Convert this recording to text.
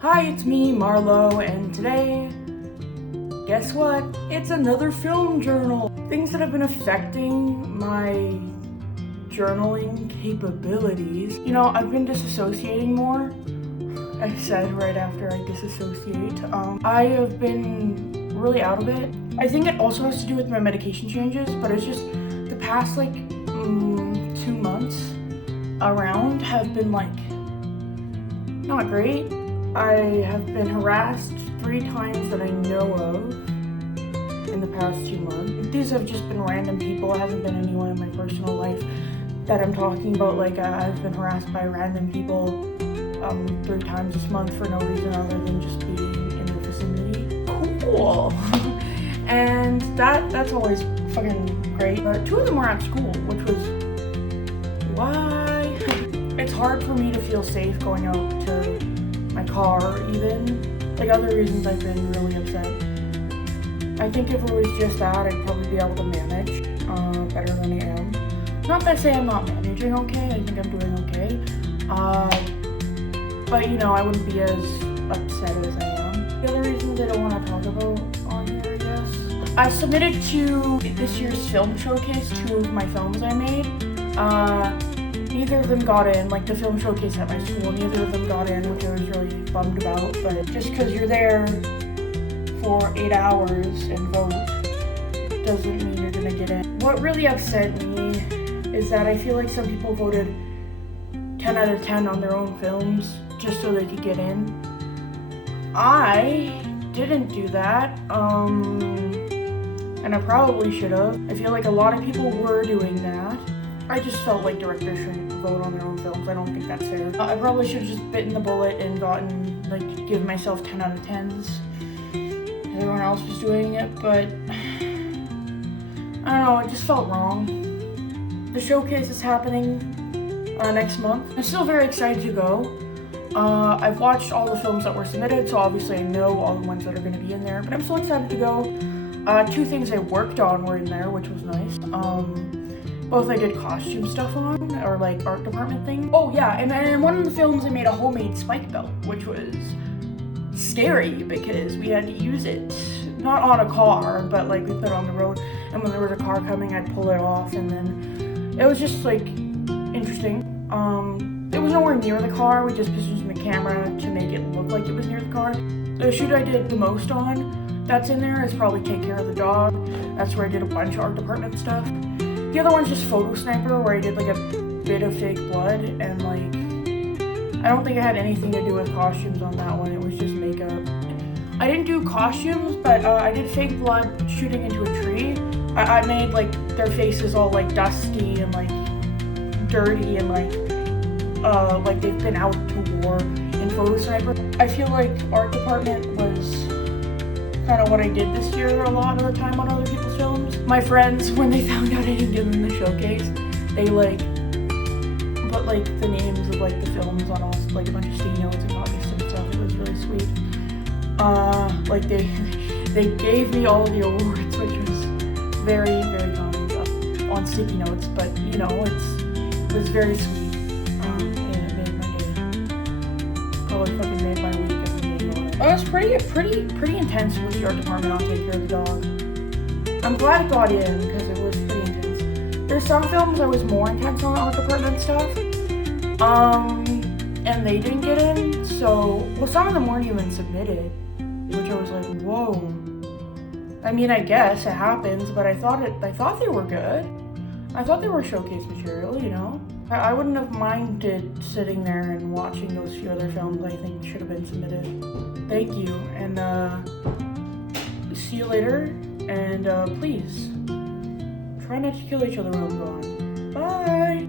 Hi, it's me, Marlo, and today, guess what? It's another film journal. Things that have been affecting my journaling capabilities. You know, I've been disassociating more. I said right after I disassociate. I have been really out of it. I think it also has to do with my medication changes, but it's just the past 2 months around have been not great. I have been harassed 3 times that I know of in the past 2 months. These have just been random people. It hasn't been anyone in my personal life that I'm talking about. I've been harassed by random people 3 times this month for no reason other than just being in the vicinity. Cool. And that's always fucking great. But 2 of them were at school, which was why. It's hard for me to feel safe going out to my car, even. Other reasons I've been really upset. I think if it was just that, I'd probably be able to manage better than I am. Not that I say I'm not managing okay, I think I'm doing okay. But I wouldn't be as upset as I am. The other reasons I don't want to talk about on here, I guess. I submitted to this year's film showcase 2 of my films I made. Neither of them got in, the film showcase at my school, neither of them got in, which I was really bummed about, but just because you're there for 8 hours and vote doesn't mean you're gonna get in. What really upset me is that I feel like some people voted 10 out of 10 on their own films just so they could get in. I didn't do that, and I probably should have. I feel like a lot of people were doing that. I just felt like directors shouldn't vote on their own films. I don't think that's fair. I probably should have just bitten the bullet and give myself 10 out of 10s. Everyone else was doing it, but I don't know, it just felt wrong. The showcase is happening next month. I'm still very excited to go. I've watched all the films that were submitted, so obviously I know all the ones that are going to be in there, but I'm so excited to go. 2 things I worked on were in there, which was nice. Both I did costume stuff on, or art department thing. Oh yeah, and then in one of the films I made a homemade spike belt, which was scary because we had to use it, not on a car, but we put it on the road, and when there was a car coming, I'd pull it off, and then it was just interesting. It was nowhere near the car, we just positioned the camera to make it look like it was near the car. The shoot I did the most on that's in there is probably Take Care of the Dog. That's where I did a bunch of art department stuff. The other one's just Photo Sniper, where I did a bit of fake blood, and I don't think it had anything to do with costumes on that one, it was just makeup. I didn't do costumes, but I did fake blood shooting into a tree. I made their faces all dusty and dirty and they've been out to war in Photo Sniper. I feel like art department was kind of what I did this year a lot of the time on other people's films. My friends, when they found out I didn't do them in the showcase, they put the names of the films on all a bunch of sticky notes and copies and stuff. It was really sweet. They gave me all the awards, which was very, very kind on sticky notes, but it was very sweet. And it made my day. Probably fucking made my week. It was pretty intense with the art department on Take Care of the Dog. I'm glad it got in because it was pretty intense. There's some films I was more intense on art department stuff, and they didn't get in. So, some of them weren't even submitted, which I was like, whoa. I mean, I guess it happens, but I thought they were good. I thought they were showcase material, I wouldn't have minded sitting there and watching those few other films I think should have been submitted. Thank you, and see you later, and please, try not to kill each other while I'm gone. Bye!